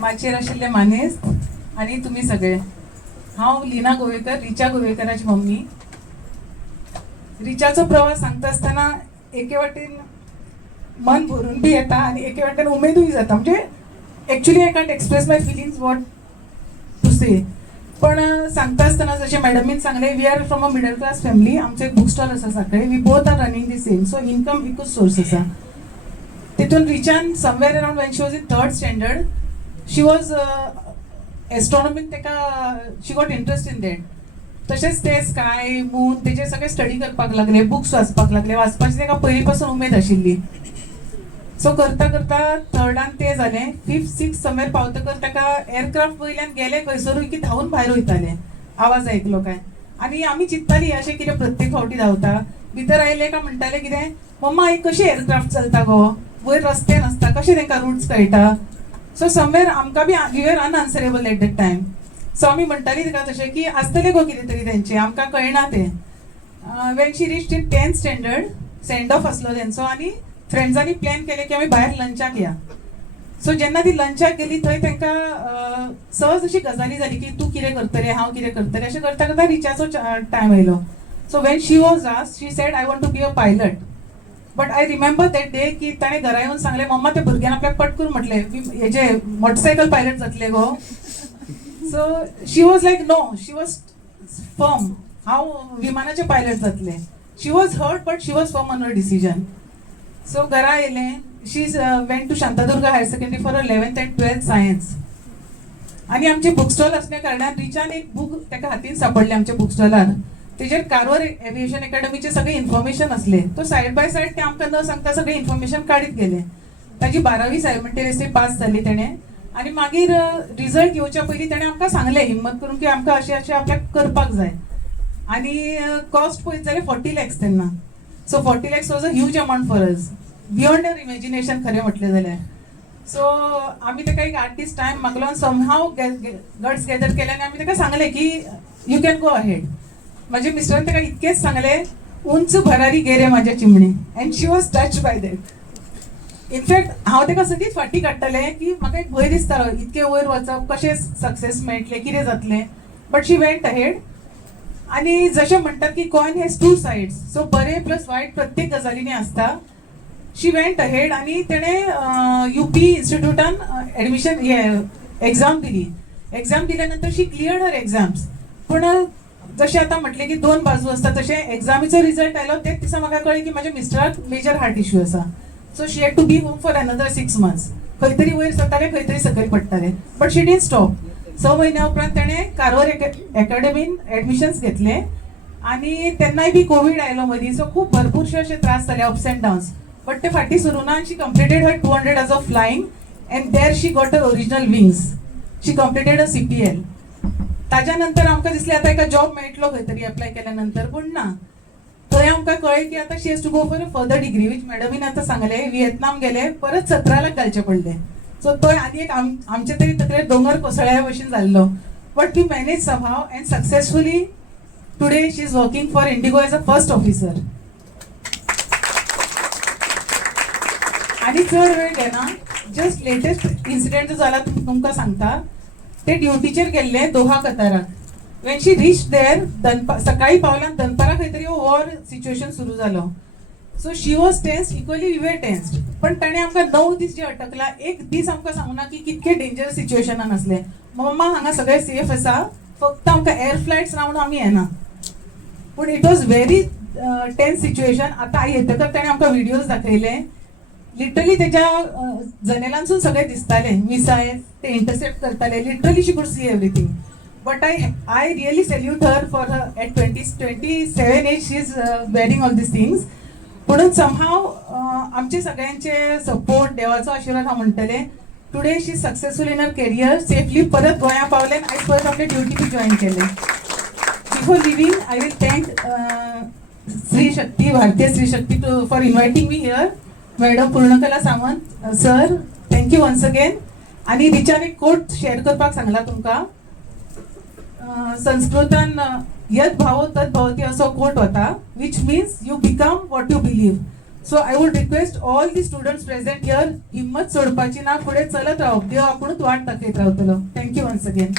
माचेर आशिल्ले मानेस्त आणि तुम्ही सगळे. हांव लीना गोवेकर, रिचा गोवेकराची मम्मी. रिचाचो प्रवास सांगता आसतना एके वाटेन मन भरून बी येता आणि एके वाटेन उमेदूय जाता. म्हणजे actually I can't express my feelings what to say. पण सांगता आसतना जशें मॅडमीन सांगलें, we are from a middle class family. आमचो एक बुक स्टॉल आसा सकाळी. We both are running the same, so income एकूच सोर्स आसा. तितून रिचान somewhere around when she was in 3rd standard she was astronomic, तेका she got interest in that. तशेंच ते स्काय मून तेजे सगळे स्टडी करपाक लागले, बुक्स वाचपाक लागले. वाचपाची तेका पयलीं पासून उमेद आशिल्ली. सो करता करता 3rडान ते जालें. 5th 6th समवेर पावतकर तेका एअरक्राफ्ट वयल्यान गेले खंयसरूय की धांवून भायर वयताले आवाज आयकलो काय. आनी आमी चिंत्तालीं अशें कितें प्रत्येक फावटी धांवता. भितर आयले काय म्हणटाले कितें, मम्मा एक कशें एअरक्राफ्ट चलता गो, वयर रस्ते नसता, कशें तांकां रूट्स कळटा. सो समवेर आमकां बी we were unanswerable at that time. So आमी म्हणटालीं तिका तशें की आसतलें गो कितें तरी तेंचें, आमकां कळना तें. When she reached in 10th standard send off आसलो तेंचो आनी फ्रेंड्सांनी प्लॅन केलें की आमी भायर लंचाक या. सो जेन्ना ती लंचाक गेली थंय तांकां सहज अशी गजाली जाली की तूं कितें करतलें, हांव कितें करतलें. अशें करता करता रिचाचो टायम आयलो. So when she was asked she said I want to be a pilot. But I remember that day की ताणें घरा येवन सांगलें, मम्मा त्या भुरग्यान आपल्याक पटकून म्हटलें हेजे मोटरसायकल पायलट जातले गो. So she was like no, she was firm, हांव विमानाचे पायलट जातलें. She was hurt but she was firm on her decision. So घरा येयलें. She went to Shantadurga higher secondary for 11th and 12th science. आनी आमचे book stall असल्या कारणान रिचान एक बूक ताका हातीन सापडलें आमच्या बुक स्टॉलार. तेजेर कारवार एव्हिएशन अकॅडमीचे सगळे इन्फॉर्मेशन असले. तो सायड बाय सायड ते आमकां न सांगता सगळे इन्फॉर्मेशन काडीत गेले. ताजी 12वी सायमल्टेनियसली पास जाली तेणें. आनी मागीर रिजल्ट येवच्या पयलीं तेणें आमकां सांगलें हिम्मत करून की आमकां अशें अशें आपल्याक करपाक जाय. आनी कॉस्ट पळयत जाल्यार 40 lakhs तेन्ना. So 40 lakhs was a huge amount for us, beyond our imagination खरें म्हटलें जाल्यार. सो आमी ताका एक 8 दीस टायम मागलो आनी समहाव गट्स गॅदर केले आनी आमी ताका सांगलें की यू कॅन गो अहेड. माझ्या मिस्टरान ताका इतकेंच सांगलें, उंच भरारी गे रे म्हाज्या चिमणी. And she was touch by that. In fact हांव ताका सदींच फाटीं काडटलें की म्हाका एक भंय दिसतालो इतके वयर वचप, कशें सक्सेस मेळटलें, कितें जातलें. But she went ahead. आनी जशें म्हणटात की कॉइन हॅज 2 sides, सो बरें प्लस वायट प्रत्येक गजालींनी आसता. शी वेंट अहेड आनी तेणें UP इन्स्टिट्यूटान एडमिशन एग्जाम दिली. एग्जाम दिल्यानंतर शी क्लियर्ड हर एग्जाम्स. पूण जशें आतां म्हटलें की 2 बाजू आसता, तशें एक्झामीचो रिजल्ट आयलो तेच दिसा म्हाका कळ्ळें की म्हाज्या मिस्टराक मेजर हार्ट इश्यू आसा. So she had to be home for another 6 months. खंय तरी वयर सरतालें, खंय तरी सकयल पडटालें. But she didn't stop. 6 म्हयन्या उपरांत तेणें कारवार अकॅडमीन एडमिशन्स घेतले. आनी तेन्नाय बी कोवीड आयलो मदीं. सो खूब भरपूरशे अशे त्रास जाले, अप्स अँड डावन्स. बट ते फाटीं सरूं ना. शी completed her 200 hours of flying and there she got her original wings. She completed a CPL. ताज्या नंतर आमकां दिसलें आतां एका जॉब मेळटलो खंय तरी एप्लाय केल्या नंतर, पूण ना. थंय आमकां कळ्ळें की आतां she has to go for a further degree, which मॅडमीन आतां सांगलें. व्हिएतनाम गेले, परत 17 लाख घालचे पडले. सो तो आनी एक आमचे तरी तकलेर दोंगर कोसळ्या भशेन जाल्लो. But we manage somehow and successfully today she is working for IndiGo as a first officer. आनी चड वेळ घेना, जस्ट लेटेस्ट इन्सिडेंट जो जाला तुमकां सांगता. ते ड्युटीचेर गेल्ले दोहा कताराक. वेन शी रीच देर सकाळी पावल्यान दनपारा खंय तरी वॉर सिच्युएशन सुरू जालो. So she was tensed, equally we were tensed. पण ताणें आमकां 9 दीस जे अटकला, एक दीस आमकां सांगूना की कितके डेंजर सिच्युएशनान आसलें. मम्मा हांगा सगळें सेफ आसा, फक्त आमकां एअर फ्लायट्स रावून आमी येना. पूण it was very tense situation. आतां येतकर ताणें आमकां व्हिडियोज दाखयले. लिटरली त्याच्या जनेलांसून सगळे दिसताले मिसाईल, ते इंटरसेप्ट करताले. Literally she could see everything. But I really salute her for her at 27 age she is wearing all these things. म्हणून समहाव आमचे सगळ्यांचे सपोर्ट, देवाचो आशिर्वाद हांव म्हणटलें. Today she is successful in her career. Safely परत गोंया पावले आनी आयज परत आपले ड्युटी बी जॉईन केले. Before leaving I will thank Shri Shakti, Bharatiya Shri Shakti for inviting me here. Madam Purnakala Sawant sir, thank you once again. आनी रिचान एक कोट शेअर करपाक सांगला तुमकां. संस्कृतान यद भावो तद भवती असो कोट होता, which means you become what you believe. So I would request all the students present here हिम्मत सोडपाची ना, पुढे चलत राहू, देव आपणच वाट दाखयत रावतलो. Thank you once again.